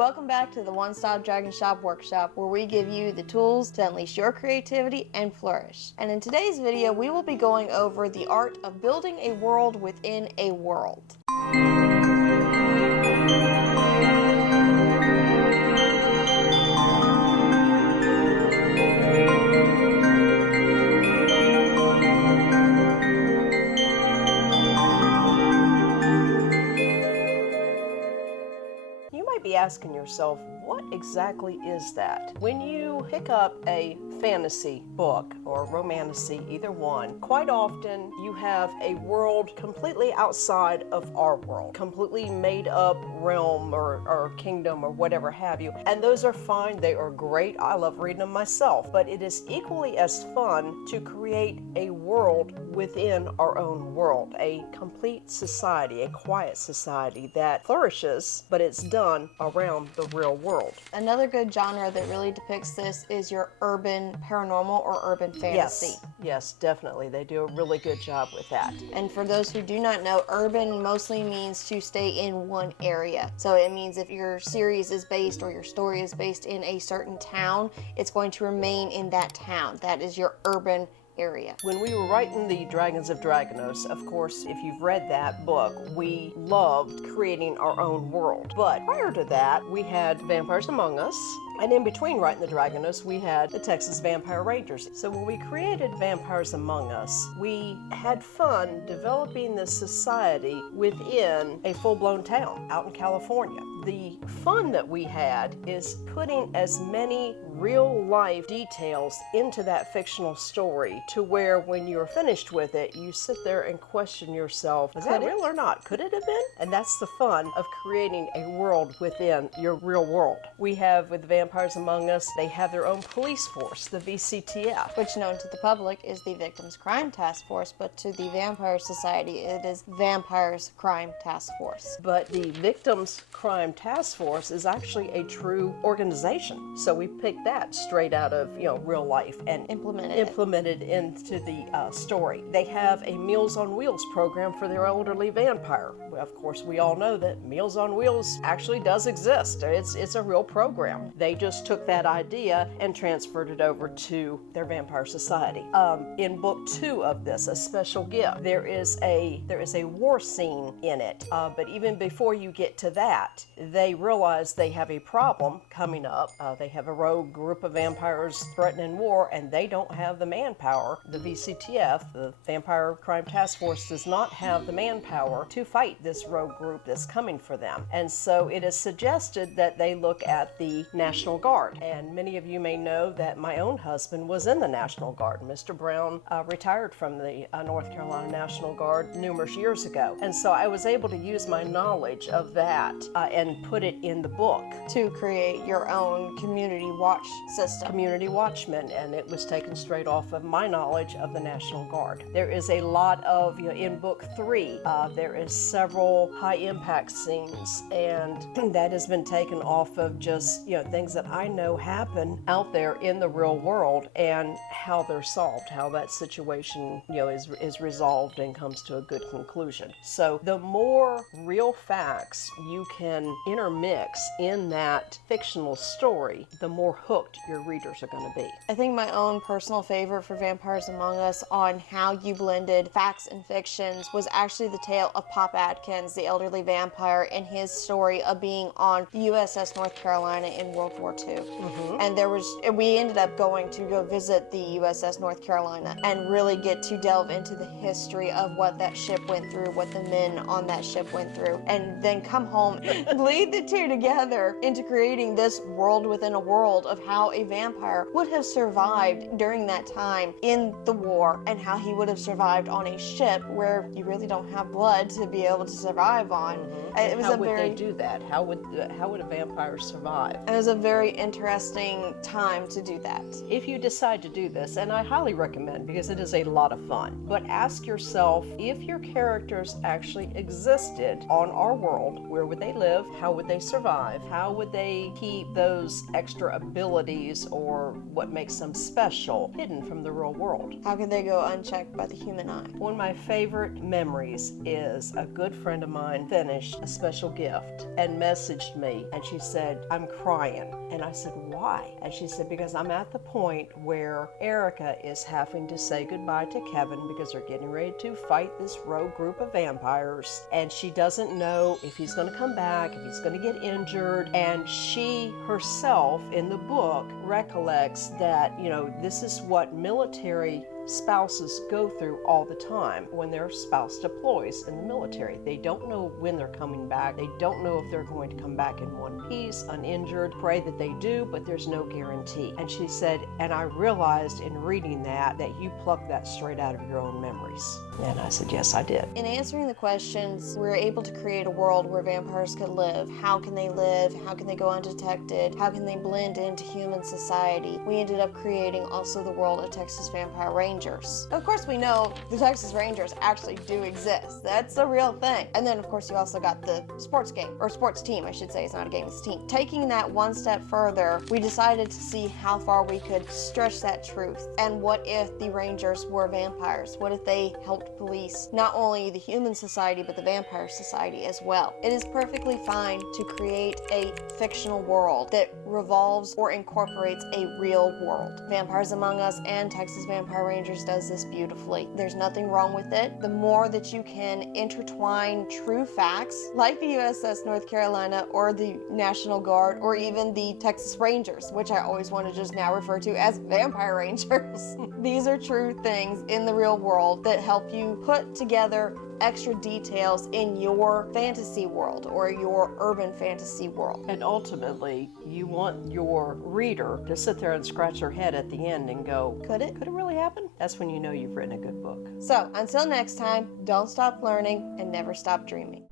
Welcome back to the One Stop Dragon Shop Workshop, where we give you the tools to unleash your creativity and flourish. And in today's video, we will be going over the art of building a world within a world. You might be asking yourself, what exactly is that? When you pick up a fantasy book or romantasy, either one, quite often you have a world completely outside of our world, completely made up realm or kingdom or whatever have you. And those are fine, they are great, I love reading them myself, but it is equally as fun to create a world within our own world, a complete society, a quiet society that flourishes, but it's done around the real world. Another good genre that really depicts this is your urban paranormal or urban fantasy. Yes, definitely. They do a really good job with that. And for those who do not know, urban mostly means to stay in one area. So it means if your series is based or your story is based in a certain town, it's going to remain in that town. That is your urban area. When we were writing the Dragons of Draganos, of course, if you've read that book, we loved creating our own world. But prior to that, we had Vampires Among Us, and in between writing the Draganos, we had the Texas Vampire Rangers. So when we created Vampires Among Us, we had fun developing this society within a full-blown town out in California. The fun that we had is putting as many real-life details into that fictional story to where when you're finished with it, you sit there and question yourself, is that real or not? Could it have been? And that's the fun of creating a world within your real world. We have, with Vampires Among Us, they have their own police force, the VCTF. Which, known to the public, is the Victims Crime Task Force, but to the Vampire Society, it is Vampires Crime Task Force. But the Victims Crime Task Force is actually a true organization. So we picked that straight out of, real life and implemented into the story. They have a Meals on Wheels program for their elderly vampire. Of course, we all know that Meals on Wheels actually does exist. It's a real program. They just took that idea and transferred it over to their Vampire Society. In book 2 of this, A Special Gift, there is a war scene in it. But even before you get to that, they realize they have a problem coming up. They have a rogue group of vampires threatening war, and they don't have the manpower. The VCTF, the Vampire Crime Task Force, does not have the manpower to fight this rogue group that's coming for them. And so it is suggested that they look at the National Guard. And many of you may know that my own husband was in the National Guard. Mr. Brown retired from the North Carolina National Guard numerous years ago. And so I was able to use my knowledge of that and put it in the book. To create your own community watch system. Community watchmen, and it was taken straight off of my knowledge of the National Guard. There is a lot of, in book 3, there is several high impact scenes, and that has been taken off of just, things that I know happen out there in the real world and how they're solved, how that situation, is resolved and comes to a good conclusion. So the more real facts you can intermix in that fictional story, the more hooked your readers are going to be. I think my own personal favorite for Vampires Among Us on how you blended facts and fictions was actually the tale of Pop Atkins, the elderly vampire, and his story of being on the USS North Carolina in World War II. And we ended up going to go visit the USS North Carolina and really get to delve into the history of what that ship went through, what the men on that ship went through, and then come home and bleed the two together into creating this world within a world of how a vampire would have survived during that time in the war, and how he would have survived on a ship where you really don't have blood to be able to survive on. How would they do that? How would a vampire survive? It was a very interesting time to do that. If you decide to do this, and I highly recommend because it is a lot of fun, but ask yourself, if your characters actually existed on our world, where would they live? How would they survive? How would they keep those extra abilities or what makes them special hidden from the real world? How could they go unchecked by the human eye? One of my favorite memories is a good friend of mine finished a special gift and messaged me, and she said, "I'm crying." And I said, "Why?" And she said, "Because I'm at the point where Erica is having to say goodbye to Kevin because they're getting ready to fight this rogue group of vampires, and she doesn't know if he's going to come back, if he's going to get injured." And she herself in the book recollects that, this is what military spouses go through all the time when their spouse deploys in the military. They don't know when they're coming back. They don't know if they're going to come back in one piece, uninjured. Pray that they do, but there's no guarantee. And she said, and I realized in reading that you plucked that straight out of your own memories. And I said, yes, I did. In answering the questions, we were able to create a world where vampires could live. How can they live? How can they go undetected? How can they blend into human society? We ended up creating also the world of Texas Vampire Rangers. Of course, we know the Texas Rangers actually do exist. That's a real thing. And then, of course, you also got the sports game, or sports team, I should say. It's not a game, it's a team. Taking that one step further, we decided to see how far we could stretch that truth. And what if the Rangers were vampires? What if they helped police not only the human society, but the vampire society as well? It is perfectly fine to create a fictional world that revolves or incorporates a real world. Vampires Among Us and Texas Vampire Rangers does this beautifully. There's nothing wrong with it. The more that you can intertwine true facts, like the USS North Carolina or the National Guard or even the Texas Rangers, which I always want to just now refer to as Vampire Rangers. These are true things in the real world that help you put together extra details in your fantasy world or your urban fantasy world. And ultimately, you want your reader to sit there and scratch their head at the end and go, Could it really happen? That's when you know you've written a good book. So, until next time, don't stop learning and never stop dreaming.